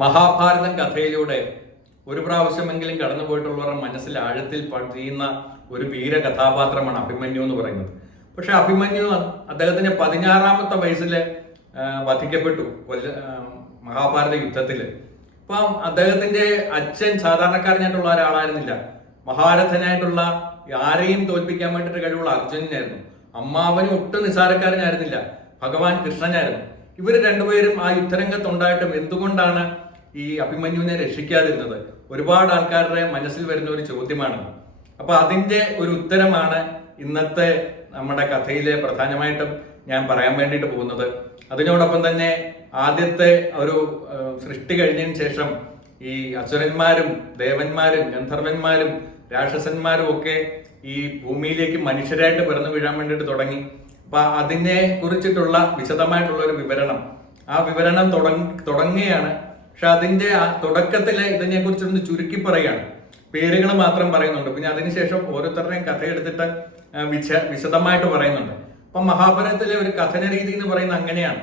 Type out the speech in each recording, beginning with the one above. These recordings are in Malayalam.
മഹാഭാരതം കഥയിലൂടെ ഒരു പ്രാവശ്യമെങ്കിലും കടന്നുപോയിട്ടുള്ളവരുടെ മനസ്സിൽ ആഴത്തിൽ പതിയുന്ന ഒരു വീര കഥാപാത്രമാണ് അഭിമന്യു എന്ന് പറയുന്നത്. പക്ഷെ അഭിമന്യു അദ്ദേഹത്തിന്റെ 16-ാമത്തെ വയസ്സിൽ വധിക്കപ്പെട്ടു മഹാഭാരത യുദ്ധത്തില്. അപ്പം അദ്ദേഹത്തിന്റെ അച്ഛൻ സാധാരണക്കാരനായിട്ടുള്ള ഒരാളായിരുന്നില്ല. മഹാരഥനായിട്ടുള്ള ആരെയും തോൽപ്പിക്കാൻ വേണ്ടിയിട്ട് കഴിവുള്ള അർജുനനായിരുന്നു. അമ്മാവനും ഒട്ടും നിസാരക്കാരനായിരുന്നില്ല, ഭഗവാൻ കൃഷ്ണനായിരുന്നു. ഇവർ രണ്ടുപേരും ആ യുദ്ധരംഗത്തുണ്ടായിട്ടും എന്തുകൊണ്ടാണ് ഈ അഭിമന്യുവിനെ രക്ഷിക്കാതിരുന്നത്? ഒരുപാട് ആൾക്കാരുടെ മനസ്സിൽ വരുന്ന ഒരു ചോദ്യമാണ്. അപ്പൊ അതിന്റെ ഒരു ഉത്തരമാണ് ഇന്നത്തെ നമ്മുടെ കഥയിലെ പ്രധാനമായിട്ടും ഞാൻ പറയാൻ വേണ്ടിയിട്ട് പോകുന്നത്. അതിനോടൊപ്പം തന്നെ ആദ്യത്തെ ഒരു സൃഷ്ടി കഴിഞ്ഞതിന് ശേഷം ഈ അസുരന്മാരും ദേവന്മാരും ഗന്ധർവന്മാരും രാക്ഷസന്മാരും ഒക്കെ ഈ ഭൂമിയിലേക്ക് മനുഷ്യരായിട്ട് പിറന്നു വീഴാൻ വേണ്ടിയിട്ട് തുടങ്ങി. അപ്പൊ അതിനെ കുറിച്ചിട്ടുള്ള വിശദമായിട്ടുള്ള ഒരു വിവരണം, ആ വിവരണം തുടങ്ങുകയാണ്. പക്ഷെ അതിന്റെ തുടക്കത്തില് ഇതിനെ കുറിച്ചൊന്ന് ചുരുക്കി പറയുകയാണ്, പേരുകൾ മാത്രം പറയുന്നുണ്ട്. പിന്നെ അതിനുശേഷം ഓരോരുത്തരുടെയും കഥ എടുത്തിട്ട് വിശദമായിട്ട് പറയുന്നുണ്ട്. അപ്പൊ മഹാഭാരതത്തിലെ ഒരു കഥന രീതി എന്ന് പറയുന്നത് അങ്ങനെയാണ്.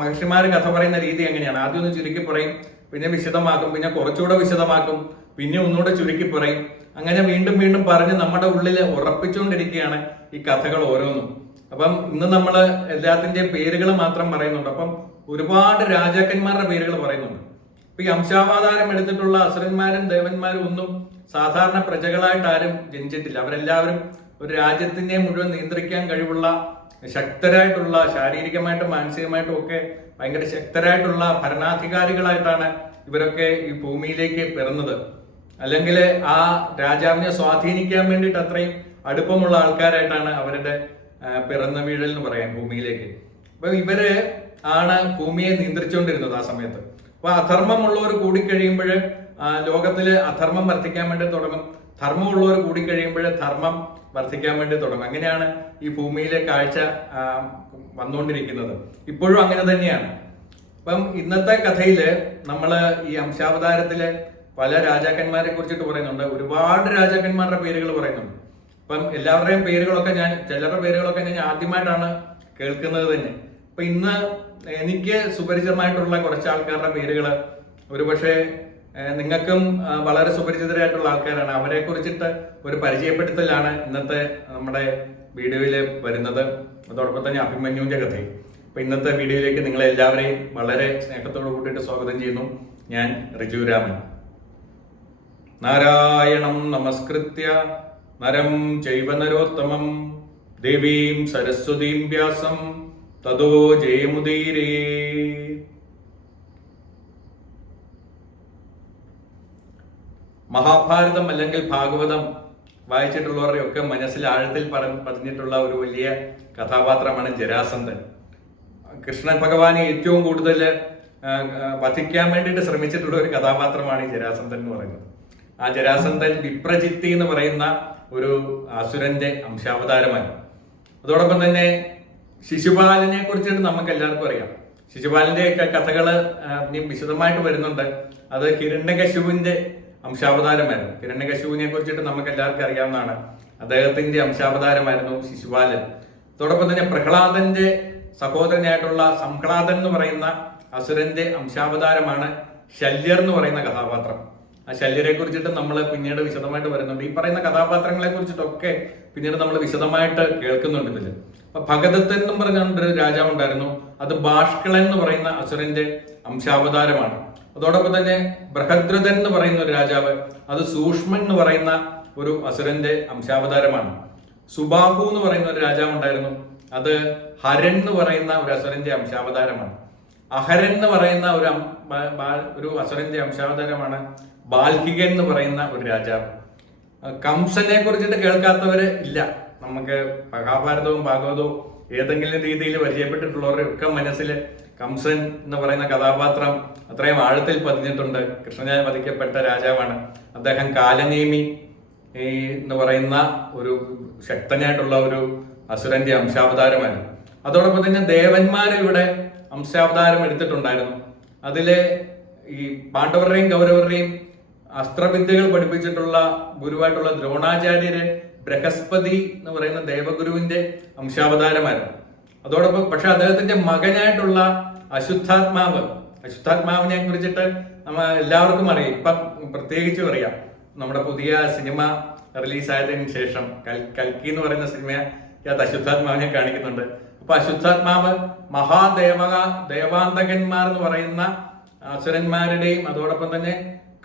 മഹർഷിമാര് കഥ പറയുന്ന രീതി എങ്ങനെയാണ്? ആദ്യം ഒന്ന് ചുരുക്കി പറയും, പിന്നെ വിശദമാക്കും, പിന്നെ കുറച്ചുകൂടെ വിശദമാക്കും, പിന്നെ ഒന്നുകൂടെ ചുരുക്കി പറയും. അങ്ങനെ വീണ്ടും വീണ്ടും പറഞ്ഞ് നമ്മുടെ ഉള്ളിൽ ഉറപ്പിച്ചുകൊണ്ടിരിക്കുകയാണ് ഈ കഥകൾ ഓരോന്നും. അപ്പം ഇന്ന് നമ്മൾ എല്ലാത്തിന്റെയും പേരുകൾ മാത്രം പറയുന്നുണ്ട്. അപ്പം ഒരുപാട് രാജാക്കന്മാരുടെ പേരുകൾ പറയുന്നുണ്ട്. ഇപ്പൊ ഈ അംശാവതാരം എടുത്തിട്ടുള്ള അസുരന്മാരും ദേവന്മാരും ഒന്നും സാധാരണ പ്രജകളായിട്ട് ആരും ജനിച്ചിട്ടില്ല. അവരെല്ലാവരും ഒരു രാജ്യത്തിനെ മുഴുവൻ നിയന്ത്രിക്കാൻ കഴിവുള്ള ശക്തരായിട്ടുള്ള, ശാരീരികമായിട്ടും മാനസികമായിട്ടും ഒക്കെ ഭയങ്കര ശക്തരായിട്ടുള്ള ഭരണാധികാരികളായിട്ടാണ് ഇവരൊക്കെ ഈ ഭൂമിയിലേക്ക് പിറന്നത്. അല്ലെങ്കിൽ ആ രാജാവിനെ സ്വാധീനിക്കാൻ വേണ്ടിയിട്ട് അത്രയും അടുപ്പമുള്ള ആൾക്കാരായിട്ടാണ് അവരുടെ പിറന്ന വീഴൽ എന്ന് പറയാൻ ഭൂമിയിലേക്ക്. അപ്പൊ ഇവര് ആണ് ഭൂമിയെ നിയന്ത്രിച്ചുകൊണ്ടിരുന്നത് ആ സമയത്ത്. അപ്പൊ അധർമ്മമുള്ളവർ കൂടിക്കഴിയുമ്പോൾ ലോകത്തില് അധർമ്മം വർദ്ധിക്കാൻ വേണ്ടി തുടങ്ങും, ധർമ്മമുള്ളവർ കൂടിക്കഴിയുമ്പോൾ ധർമ്മം വർദ്ധിക്കാൻ വേണ്ടി തുടങ്ങും. അങ്ങനെയാണ് ഈ ഭൂമിയിലെ കാഴ്ച വന്നുകൊണ്ടിരിക്കുന്നത്. ഇപ്പോഴും അങ്ങനെ തന്നെയാണ്. അപ്പം ഇന്നത്തെ കഥയില് നമ്മള് ഈ അംശാവതാരത്തിലെ പല രാജാക്കന്മാരെ കുറിച്ചിട്ട് പറയുന്നുണ്ട്. ഒരുപാട് രാജാക്കന്മാരുടെ പേരുകൾ പറയുന്നുണ്ട്. അപ്പം എല്ലാവരുടെയും പേരുകളൊക്കെ ചിലരുടെ പേരുകളൊക്കെ ഞാൻ ആദ്യമായിട്ടാണ് കേൾക്കുന്നത് തന്നെ. അപ്പൊ ഇന്ന് എനിക്ക് സുപരിചിതമായിട്ടുള്ള കുറച്ച് ആൾക്കാരുടെ പേരുകൾ ഒരുപക്ഷെ നിങ്ങൾക്കും വളരെ സുപരിചിതരായിട്ടുള്ള ആൾക്കാരാണ്. അവരെ കുറിച്ചിട്ട് ഒരു പരിചയപ്പെടുത്തലാണ് ഇന്നത്തെ നമ്മുടെ വീഡിയോയിൽ വരുന്നത്. അതോടൊപ്പം തന്നെ അഭിമന്യുവിന്റെ കഥയും. അപ്പൊ ഇന്നത്തെ വീഡിയോയിലേക്ക് നിങ്ങളെ എല്ലാവരെയും വളരെ സ്നേഹത്തോട് കൂട്ടിയിട്ട് സ്വാഗതം ചെയ്യുന്നു. ഞാൻ റിജു രാമൻ. നാരായണം നമസ്കൃത്യ നരം ചൈവ നരോത്തമം ദേവീം സരസ്വതീം വ്യാസം തതോ ജയമുദീരേ. മഹാഭാരതം അല്ലെങ്കിൽ ഭാഗവതം വായിച്ചിട്ടുള്ളവരുടെ ഒക്കെ മനസ്സിൽ ആഴത്തിൽ പതിഞ്ഞിട്ടുള്ള ഒരു വലിയ കഥാപാത്രമാണ് ജരാസന്ധൻ. കൃഷ്ണൻ ഭഗവാനെ ഏറ്റവും കൂടുതൽ വധിക്കാൻ വേണ്ടിയിട്ട് ശ്രമിച്ചിട്ടുള്ള ഒരു കഥാപാത്രമാണ് ഈ ജരാസന്ധൻ എന്ന് പറയുന്നത്. ആ ജരാസന്ധൻ വിപ്രജിത്തി എന്ന് പറയുന്ന ഒരു അസുരന്റെ അംശാവതാരമാണ്. അതോടൊപ്പം തന്നെ ശിശുപാലനെ കുറിച്ചിട്ട് നമുക്ക് എല്ലാവർക്കും അറിയാം. ശിശുപാലന്റെ ഒക്കെ കഥകള് വിശദമായിട്ട് വരുന്നുണ്ട്. അത് ഹിരണ്യകശിപുവിന്റെ അംശാവതാരമായിരുന്നു. ഹിരണ്യകശിപുവിനെ കുറിച്ചിട്ട് നമുക്ക് എല്ലാവർക്കും അറിയാവുന്നതാണ്. അദ്ദേഹത്തിന്റെ അംശാവതാരമായിരുന്നു ശിശുപാലൻ. അതോടൊപ്പം തന്നെ പ്രഹ്ലാദന്റെ സഹോദരനായിട്ടുള്ള സംഹ്ലാദൻ എന്ന് പറയുന്ന അസുരന്റെ അംശാവതാരമാണ് ശല്യർ എന്ന് പറയുന്ന കഥാപാത്രം. ആ ശല്യരെ കുറിച്ചിട്ട് നമ്മൾ പിന്നീട് വിശദമായിട്ട് വരുന്നുണ്ട്. ഈ പറയുന്ന കഥാപാത്രങ്ങളെ കുറിച്ചിട്ടൊക്കെ പിന്നീട് നമ്മൾ വിശദമായിട്ട് കേൾക്കുന്നുണ്ട് ഇതിൽ. അപ്പൊ ഭഗദത്തൻ എന്നും പറഞ്ഞൊരു രാജാവ് ഉണ്ടായിരുന്നു. അത് ബാഷ്കളൻ എന്ന് പറയുന്ന അസുരന്റെ അംശാവതാരമാണ്. അതോടൊപ്പം തന്നെ ബൃഹദ്രഥൻ എന്ന് പറയുന്ന ഒരു രാജാവ്, അത് സൂക്ഷ്മൻ എന്ന് പറയുന്ന ഒരു അസുരന്റെ അംശാവതാരമാണ്. സുബാഹു എന്ന് പറയുന്ന ഒരു രാജാവ് ഉണ്ടായിരുന്നു. അത് ഹരൻ എന്ന് പറയുന്ന ഒരു അസുരന്റെ അംശാവതാരമാണ്. അഹരൻ എന്ന് പറയുന്ന ഒരു അസുരന്റെ അംശാവതാരമാണ് ബാൽഹികൻ എന്ന് പറയുന്ന ഒരു രാജാവ്. കംസനെ കുറിച്ചിട്ട് കേൾക്കാത്തവര് ഇല്ല. നമുക്ക് മഹാഭാരതവും ഭാഗവതവും ഏതെങ്കിലും രീതിയിൽ പരിചയപ്പെട്ടിട്ടുള്ളവരുടെ ഒക്കെ മനസ്സിൽ കംസൻ എന്ന് പറയുന്ന കഥാപാത്രം അത്രയും ആഴത്തിൽ പതിഞ്ഞിട്ടുണ്ട്. കൃഷ്ണനാൽ വധിക്കപ്പെട്ട രാജാവാണ് അദ്ദേഹം. കാലനേമി എന്ന് പറയുന്ന ഒരു ശക്തനായിട്ടുള്ള ഒരു അസുരന്റെ അംശാവതാരമായിരുന്നു. അതോടൊപ്പം തന്നെ ദേവന്മാര് ഇവിടെ അംശാവതാരം എടുത്തിട്ടുണ്ടായിരുന്നു. അതില് ഈ പാണ്ഡവരുടെയും കൗരവരുടെയും അസ്ത്രവിദ്യകൾ പഠിപ്പിച്ചിട്ടുള്ള ഗുരുവായിട്ടുള്ള ദ്രോണാചാര്യര് ബൃഹസ്പതി എന്ന് പറയുന്ന ദേവഗുരുവിന്റെ അംശാവതാരമായിരുന്നു. അതോടൊപ്പം പക്ഷെ അദ്ദേഹത്തിന്റെ മകനായിട്ടുള്ള അശുദ്ധാത്മാവ് അശ്വത്ഥാത്മാവിനെ കുറിച്ചിട്ട് എല്ലാവർക്കും അറിയാം, ഇപ്പം പ്രത്യേകിച്ചും അറിയാം. നമ്മുടെ പുതിയ സിനിമ റിലീസായതിനു ശേഷം കൽക്കി എന്ന് പറയുന്ന സിനിമയ്ക്കകത്ത് അശ്വത്ഥാത്മാവിനെ കാണിക്കുന്നുണ്ട്. അപ്പൊ അശ്വത്ഥാത്മാവ് ദേവാന്തകന്മാർ എന്ന് പറയുന്ന അസുരന്മാരുടെയും അതോടൊപ്പം തന്നെ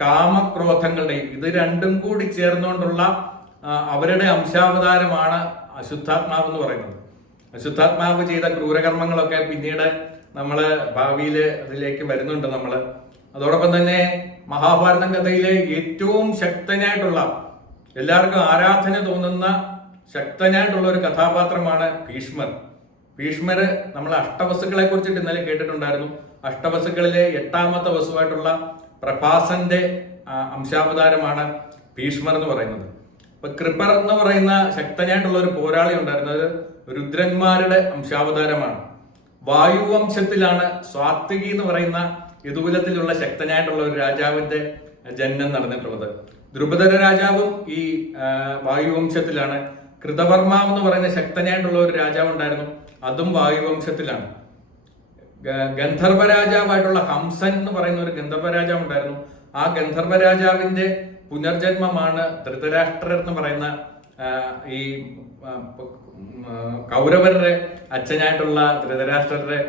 കാമക്രോധങ്ങളുടെയും ഇത് രണ്ടും കൂടി ചേർന്നുകൊണ്ടുള്ള അവരുടെ അംശാവതാരമാണ് അശ്വത്ഥാത്മാവ് എന്ന് പറയുന്നത്. അശ്വത്ഥാത്മാവ് ചെയ്ത ക്രൂരകർമ്മങ്ങളൊക്കെ പിന്നീട് നമ്മള് ഭാവിയിൽ അതിലേക്ക് വരുന്നുണ്ട് നമ്മള്. അതോടൊപ്പം തന്നെ മഹാഭാരതം കഥയിലെ ഏറ്റവും ശക്തനായിട്ടുള്ള, എല്ലാവർക്കും ആരാധന തോന്നുന്ന ശക്തനായിട്ടുള്ള ഒരു കഥാപാത്രമാണ് ഭീഷ്മർ. ഭീഷ്മർ നമ്മൾ അഷ്ടവസുക്കളെ കുറിച്ചിട്ട് ഇന്നലെ കേട്ടിട്ടുണ്ടായിരുന്നു. അഷ്ടവസുക്കളിലെ 8ാമത്തെ വസുവായിട്ടുള്ള പ്രഭാസന്റെ അംശാവതാരമാണ് ഭീഷ്മർ എന്ന് പറയുന്നത്. അപ്പൊ കൃപർ എന്ന് പറയുന്ന ശക്തനായിട്ടുള്ള ഒരു പോരാളി ഉണ്ടായിരുന്നത് രുദ്രന്മാരുടെ അംശാവതാരമാണ്. വായുവംശത്തിലാണ് സ്വാത്വികി എന്ന് പറയുന്ന യദുകുലത്തിലുള്ള ശക്തനായിട്ടുള്ള ഒരു രാജാവിന്റെ ജനനം നടന്നിട്ടുള്ളത്. ദ്രുപദ രാജാവും ഈ വായുവംശത്തിലാണ്. കൃതവർമ്മ എന്ന് പറയുന്ന ശക്തനായിട്ടുള്ള ഒരു രാജാവ് ഉണ്ടായിരുന്നു, അതും വായുവംശത്തിലാണ്. ഗന്ധർവ രാജാവായിട്ടുള്ള ഹംസൻ എന്ന് പറയുന്ന ഒരു ഗന്ധർവ രാജാവ് ഉണ്ടായിരുന്നു. ആ ഗന്ധർവ രാജാവിന്റെ പുനർജന്മമാണ് ധൃതരാഷ്ട്രർ എന്ന് പറയുന്ന ഈ കൗരവരുടെ അച്ഛനായിട്ടുള്ള ധൃതരാഷ്ട്രരുടെ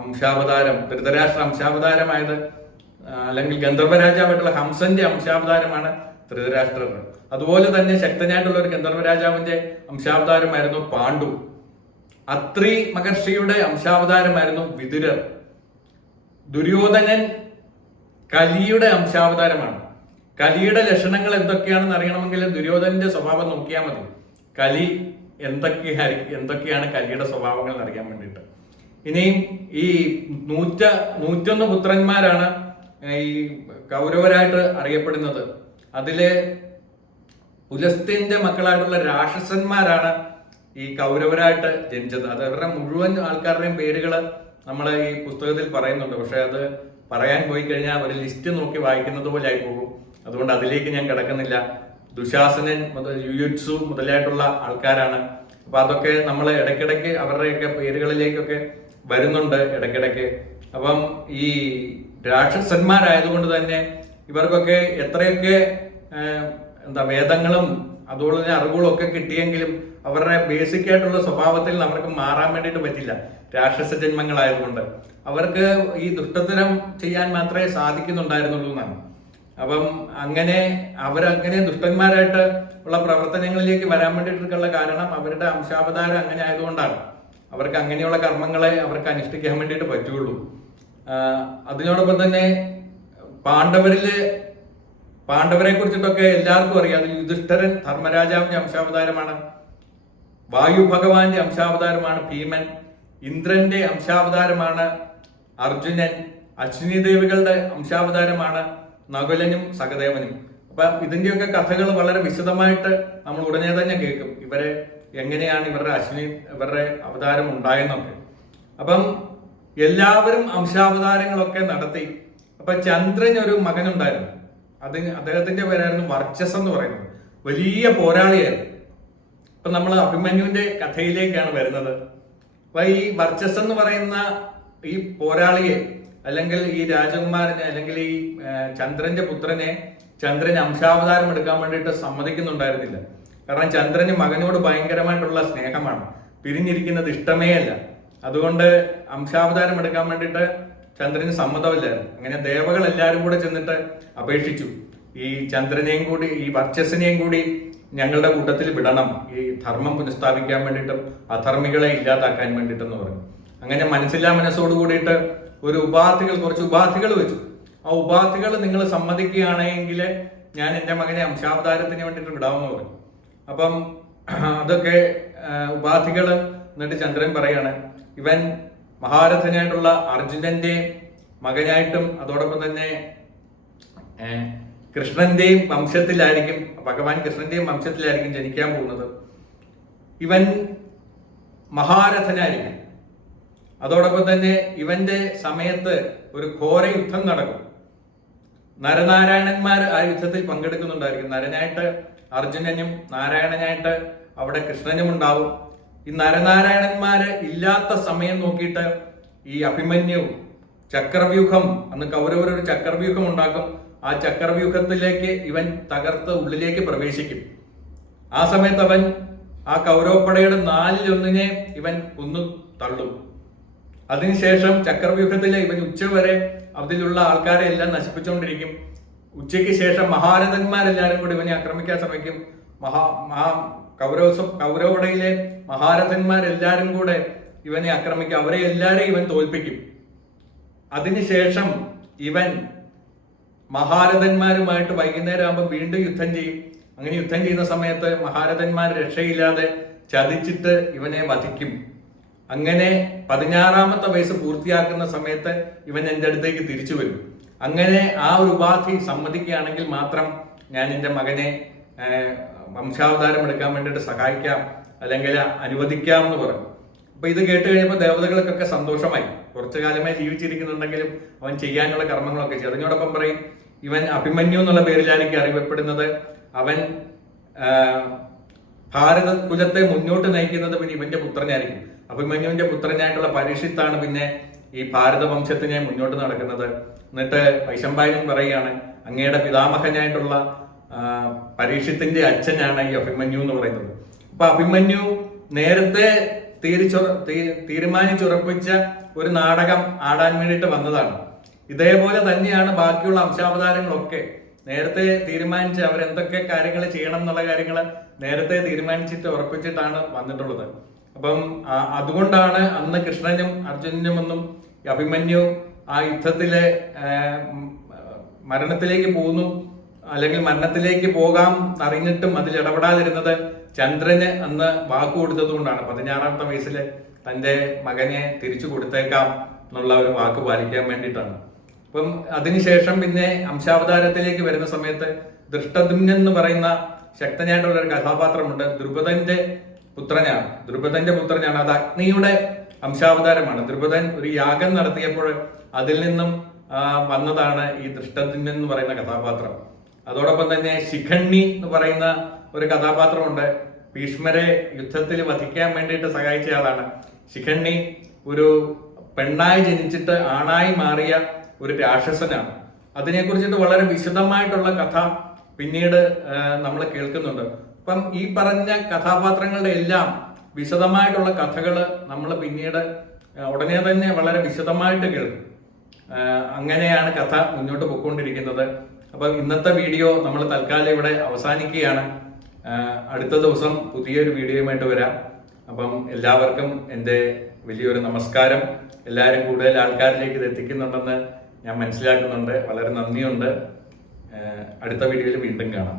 അംശാവതാരം, ധൃതരാഷ്ട്ര അംശാവതാരമായത് അല്ലെങ്കിൽ ഗന്ധർവ രാജാവായിട്ടുള്ള ഹംസന്റെ അംശാവതാരമാണ് ധൃതരാഷ്ട്രർ. അതുപോലെ തന്നെ ശക്തനായിട്ടുള്ള ഒരു ഗന്ധർവ രാജാവിന്റെ അംശാവതാരമായിരുന്നു പാണ്ഡു. അത്രി മഹർഷിയുടെ അംശാവതാരമായിരുന്നു വിതുരർ. ദുര്യോധനൻ കലിയുടെ അംശാവതാരമാണ്. കലിയുടെ ലക്ഷണങ്ങൾ എന്തൊക്കെയാണെന്ന് അറിയണമെങ്കിൽ ദുര്യോധനന്റെ സ്വഭാവം നോക്കിയാൽ മതി. കലി എന്തൊക്കെയാണ് കലിയുടെ സ്വഭാവങ്ങൾ എന്ന് അറിയാൻ വേണ്ടിയിട്ട്. ഇനിയും ഈ 101 പുത്രന്മാരാണ് ഈ കൗരവരായിട്ട് അറിയപ്പെടുന്നത്. അതിലെ പുലസ്ത്യന്റെ മക്കളായിട്ടുള്ള രാക്ഷസന്മാരാണ് ഈ കൗരവരായിട്ട് ജനിച്ചത്. അത് അവരുടെ മുഴുവൻ ആൾക്കാരുടെയും പേരുകൾ നമ്മൾ ഈ പുസ്തകത്തിൽ പറയുന്നുണ്ട്. പക്ഷെ അത് പറയാൻ പോയി കഴിഞ്ഞാൽ ഒരു ലിസ്റ്റ് നോക്കി വായിക്കുന്നത് പോലെ ആയി പോകും. അതുകൊണ്ട് അതിലേക്ക് ഞാൻ കിടക്കുന്നില്ല. ദുശാസനൻ യുയുത്സു മുതലായിട്ടുള്ള ആൾക്കാരാണ്. അപ്പൊ അതൊക്കെ നമ്മൾ ഇടയ്ക്കിടയ്ക്ക് അവരുടെയൊക്കെ പേരുകളിലേക്കൊക്കെ വരുന്നുണ്ട് ഇടയ്ക്കിടയ്ക്ക്. അപ്പം ഈ രാക്ഷസന്മാരായതുകൊണ്ട് തന്നെ ഇവർക്കൊക്കെ എത്രയൊക്കെ വേദങ്ങളും അതുപോലെ തന്നെ അറിവുകളും ഒക്കെ കിട്ടിയെങ്കിലും അവരുടെ ബേസിക് ആയിട്ടുള്ള സ്വഭാവത്തിൽ അവർക്ക് മാറാൻ വേണ്ടിയിട്ട് പറ്റില്ല. രാക്ഷസ ജന്മങ്ങളായതുകൊണ്ട് അവർക്ക് ഈ ദുഷ്ടത്തരം ചെയ്യാൻ മാത്രമേ സാധിക്കുന്നുണ്ടായിരുന്നുള്ളൂ എന്നാണ്. അപ്പം അവരങ്ങനെ ദുഷ്ടന്മാരായിട്ട് ഉള്ള പ്രവർത്തനങ്ങളിലേക്ക് വരാൻ വേണ്ടിയിട്ടുള്ള കാരണം അവരുടെ അംശാവതാരം അങ്ങനെ ആയതുകൊണ്ടാണ്. അവർക്ക് അങ്ങനെയുള്ള കർമ്മങ്ങളെ അവർക്ക് അനുഷ്ഠിക്കാൻ വേണ്ടിയിട്ട് പറ്റുള്ളൂ. അതിനോടൊപ്പം തന്നെ പാണ്ഡവരെ കുറിച്ചിട്ടൊക്കെ എല്ലാവർക്കും അറിയാം. യുധിഷ്ഠിരൻ ധർമ്മരാജാവിന്റെ അംശാവതാരമാണ്. വായു ഭഗവാന്റെ അംശാവതാരമാണ് ഭീമൻ. ഇന്ദ്രന്റെ അംശാവതാരമാണ് അർജുനൻ. അശ്വിനി ദേവികളുടെ അംശാവതാരമാണ് നകുലനും സഹദേവനും. അപ്പൊ ഇതിന്റെയൊക്കെ കഥകൾ വളരെ വിശദമായിട്ട് നമ്മൾ ഉടനെ തന്നെ കേൾക്കും. എങ്ങനെയാണ് ഇവരുടെ അവതാരം ഉണ്ടായെന്നൊക്കെ. അപ്പം എല്ലാവരും അംശാവതാരങ്ങളൊക്കെ നടത്തി. അപ്പൊ ചന്ദ്രൻ ഒരു മകനുണ്ടായിരുന്നു. അദ്ദേഹത്തിന്റെ പേരായിരുന്നു വർച്ചസ് എന്ന് പറയുന്നത്. വലിയ പോരാളിയായിരുന്നു. അപ്പൊ നമ്മൾ അഭിമന്യുവിന്റെ കഥയിലേക്കാണ് വരുന്നത്. അപ്പൊ ഈ വർച്ചസ് എന്ന് പറയുന്ന ഈ പോരാളിയെ അല്ലെങ്കിൽ ഈ രാജകുമാരനെ അല്ലെങ്കിൽ ഈ ചന്ദ്രന്റെ പുത്രനെ ചന്ദ്രൻ അംശാവതാരം എടുക്കാൻ വേണ്ടിയിട്ട് സമ്മതിക്കുന്നുണ്ടായിരുന്നില്ല. കാരണം ചന്ദ്രന് മകനോട് ഭയങ്കരമായിട്ടുള്ള സ്നേഹമാണ്, പിരിഞ്ഞിരിക്കുന്നത് ഇഷ്ടമേ അല്ല. അതുകൊണ്ട് അംശാവതാരം എടുക്കാൻ വേണ്ടിയിട്ട് ചന്ദ്രന് സമ്മതമില്ലായിരുന്നു. അങ്ങനെ ദേവകൾ എല്ലാവരും കൂടെ ചെന്നിട്ട് അപേക്ഷിച്ചു, ഈ ചന്ദ്രനെയും കൂടി ഈ വർച്ചസിനെയും കൂടി ഞങ്ങളുടെ കൂട്ടത്തിൽ വിടണം, ഈ ധർമ്മം പുനഃസ്ഥാപിക്കാൻ വേണ്ടിയിട്ടും അധർമ്മികളെ ഇല്ലാതാക്കാൻ വേണ്ടിയിട്ടെന്ന് പറഞ്ഞു. അങ്ങനെ മനസ്സില്ലാ മനസ്സോട് കൂടിയിട്ട് കുറച്ച് ഉപാധികൾ വെച്ചു. ആ ഉപാധികൾ നിങ്ങൾ സമ്മതിക്കുകയാണെങ്കിൽ ഞാൻ എൻ്റെ മകനെ അംശാവതാരത്തിന് വേണ്ടിയിട്ട് വിടാമെന്ന് പറഞ്ഞു. അപ്പം അതൊക്കെ ഉപാധികൾ എന്നിട്ട് ചന്ദ്രൻ പറയാണ്, ഇവൻ മഹാരഥനായിട്ടുള്ള അർജുനന്റെ മകനായിട്ടും അതോടൊപ്പം തന്നെ കൃഷ്ണന്റെയും വംശത്തിലായിരിക്കും, ഭഗവാൻ കൃഷ്ണന്റെയും വംശത്തിലായിരിക്കും ജനിക്കാൻ പോകുന്നത്. ഇവൻ മഹാരഥനായിരിക്കും. അതോടൊപ്പം തന്നെ ഇവന്റെ സമയത്ത് ഒരു ഘോര യുദ്ധം നടക്കും. നരനാരായണന്മാർ ആ യുദ്ധത്തിൽ പങ്കെടുക്കുന്നുണ്ടായിരിക്കും. നരനായിട്ട് അർജുനനും നാരായണനായിട്ട് അവിടെ കൃഷ്ണനും ഉണ്ടാവും. ഈ നരനാരായണന്മാര് ഇല്ലാത്ത സമയം നോക്കിയിട്ട് ഈ അഭിമന്യു ചക്രവ്യൂഹം, അന്ന് കൗരവർ ഒരു ചക്രവ്യൂഹം ഉണ്ടാക്കും. ആ ചക്രവ്യൂഹത്തിലേക്ക് ഇവൻ തകർത്ത് ഉള്ളിലേക്ക് പ്രവേശിക്കും. ആ സമയത്ത് അവൻ ആ കൗരവപ്പടയുടെ 4-1 ഇവൻ കൊന്നു തള്ളും. അതിനുശേഷം ചക്രവ്യൂഹത്തിലെ ഇവൻ ഉച്ചവരെ അതിലുള്ള ആൾക്കാരെ എല്ലാം നശിപ്പിച്ചുകൊണ്ടിരിക്കും. ഉച്ചയ്ക്ക് ശേഷം മഹാരഥന്മാരെല്ലാരും കൂടി ഇവനെ ആക്രമിക്കാൻ ശ്രമിക്കും. കൗരവപടയിലെ മഹാരഥന്മാരെല്ലാരും കൂടെ ഇവനെ ആക്രമിക്കും. അവരെ എല്ലാരെയും ഇവൻ തോൽപ്പിക്കും. അതിനുശേഷം ഇവൻ മഹാരഥന്മാരുമായിട്ട് വൈകുന്നേരം ആകുമ്പോൾ വീണ്ടും യുദ്ധം ചെയ്യും. അങ്ങനെ യുദ്ധം ചെയ്യുന്ന സമയത്ത് മഹാരഥന്മാർ രക്ഷയില്ലാതെ ചതിച്ചിട്ട് ഇവനെ വധിക്കും. അങ്ങനെ 16-ാമത്തെ വയസ്സ് പൂർത്തിയാക്കുന്ന സമയത്ത് ഇവൻ എൻ്റെ അടുത്തേക്ക് തിരിച്ചു വരും. അങ്ങനെ ആ ഒരു ഉപാധി സമ്മതിക്കുകയാണെങ്കിൽ മാത്രം ഞാൻ എൻ്റെ മകനെ വംശാവതാരം എടുക്കാൻ വേണ്ടിയിട്ട് സഹായിക്കാം, അല്ലെങ്കിൽ അനുവദിക്കാം എന്ന് പറയും. അപ്പൊ ഇത് കേട്ട് കഴിയുമ്പോൾ ദേവതകൾക്കൊക്കെ സന്തോഷമായി. കുറച്ചു കാലമായി ജീവിച്ചിരിക്കുന്നുണ്ടെങ്കിലും അവൻ ചെയ്യാനുള്ള കർമ്മങ്ങളൊക്കെ ചെയ്യും. അതിനോടൊപ്പം പറയും, ഇവൻ അഭിമന്യു എന്നുള്ള പേരിലായിരിക്കും അറിയപ്പെടുന്നത്. അവൻ ഭാരത കുലത്തെ മുന്നോട്ട് നയിക്കുന്നത് പിന്നെ ഇവന്റെ പുത്രനായിരിക്കും. അഭിമന്യുവിന്റെ പുത്രനായിട്ടുള്ള പരീക്ഷിത്താണ് പിന്നെ ഈ ഭാരത വംശത്തിനെ മുന്നോട്ട് നടക്കുന്നത്. എന്നിട്ട് വൈശമ്പായനൻ പറയുകയാണ്, അങ്ങയുടെ പിതാമഹനായിട്ടുള്ള പരീക്ഷത്തിന്റെ അച്ഛനാണ് ഈ അഭിമന്യു എന്ന് പറയുന്നത്. അപ്പൊ അഭിമന്യു നേരത്തെ തീരുമാനിച്ചുറപ്പിച്ച ഒരു നാടകം ആടാൻ വേണ്ടിയിട്ട് വന്നതാണ്. ഇതേപോലെ തന്നെയാണ് ബാക്കിയുള്ള അംശാവതാരങ്ങളൊക്കെ നേരത്തെ തീരുമാനിച്ച് അവരെന്തൊക്കെ കാര്യങ്ങൾ ചെയ്യണം എന്നുള്ള കാര്യങ്ങൾ നേരത്തെ തീരുമാനിച്ചിട്ട് ഉറപ്പിച്ചിട്ടാണ് വന്നിട്ടുള്ളത്. അപ്പം അതുകൊണ്ടാണ് അന്ന് കൃഷ്ണനും അർജുനനും ഒന്നും അഭിമന്യു ആ യുദ്ധത്തിലെ മരണത്തിലേക്ക് പോകുന്നു, അല്ലെങ്കിൽ മരണത്തിലേക്ക് പോകാം അറിഞ്ഞിട്ടും അതിൽ ഇടപെടാതിരുന്നത് ചന്ദ്രന് അന്ന് വാക്കു കൊടുത്തത് കൊണ്ടാണ്. 16-ാമത്തെ വയസ്സിൽ തന്റെ മകനെ തിരിച്ചു കൊടുത്തേക്കാം എന്നുള്ള ഒരു വാക്ക് പാലിക്കാൻ വേണ്ടിയിട്ടാണ്. അപ്പം അതിനുശേഷം പിന്നെ അംശാവതാരത്തിലേക്ക് വരുന്ന സമയത്ത് ദൃഷ്ടദ്യുമ്നൻ എന്ന് പറയുന്ന ശക്തനായിട്ടുള്ള ഒരു കഥാപാത്രമുണ്ട്. ദ്രുപദന്റെ പുത്രനാണ്. അത് അഗ്നിയുടെ അംശാവതാരമാണ്. ദ്രുപദൻ ഒരു യാഗം നടത്തിയപ്പോൾ അതിൽ നിന്നും വന്നതാണ് ഈ ദൃഷ്ടദ്യുമ്നൻ എന്ന് പറയുന്ന കഥാപാത്രം. അതോടൊപ്പം തന്നെ ശിഖണ്ഡി എന്ന് പറയുന്ന ഒരു കഥാപാത്രമുണ്ട്. ഭീഷ്മരെ യുദ്ധത്തിൽ വധിക്കാൻ വേണ്ടിയിട്ട് സഹായിച്ച ആളാണ്. ശിഖണ്ഡി ഒരു പെണ്ണായി ജനിച്ചിട്ട് ആണായി മാറിയ ഒരു രാക്ഷസനാണ്. അതിനെക്കുറിച്ചിട്ട് വളരെ വിശദമായിട്ടുള്ള കഥ പിന്നീട് നമ്മൾ കേൾക്കുന്നുണ്ട്. അപ്പം ഈ പറഞ്ഞ കഥാപാത്രങ്ങളുടെ എല്ലാം വിശദമായിട്ടുള്ള കഥകൾ നമ്മൾ പിന്നീട് ഉടനെ തന്നെ വളരെ വിശദമായിട്ട് കേൾക്കും. അങ്ങനെയാണ് കഥ മുന്നോട്ട് പോയിക്കൊണ്ടിരിക്കുന്നത്. അപ്പം ഇന്നത്തെ വീഡിയോ നമ്മൾ തൽക്കാലം ഇവിടെ അവസാനിക്കുകയാണ്. അടുത്ത ദിവസം പുതിയൊരു വീഡിയോയുമായിട്ട് വരാം. അപ്പം എല്ലാവർക്കും എൻ്റെ വലിയൊരു നമസ്കാരം. എല്ലാവരും കൂടുതൽ ആൾക്കാരിലേക്ക് ഇത് എത്തിക്കുന്നുണ്ടെന്ന് ഞാൻ മനസ്സിലാക്കുന്നുണ്ട്. വളരെ നന്ദിയുണ്ട്. അടുത്ത വീഡിയോയിൽ വീണ്ടും കാണാം.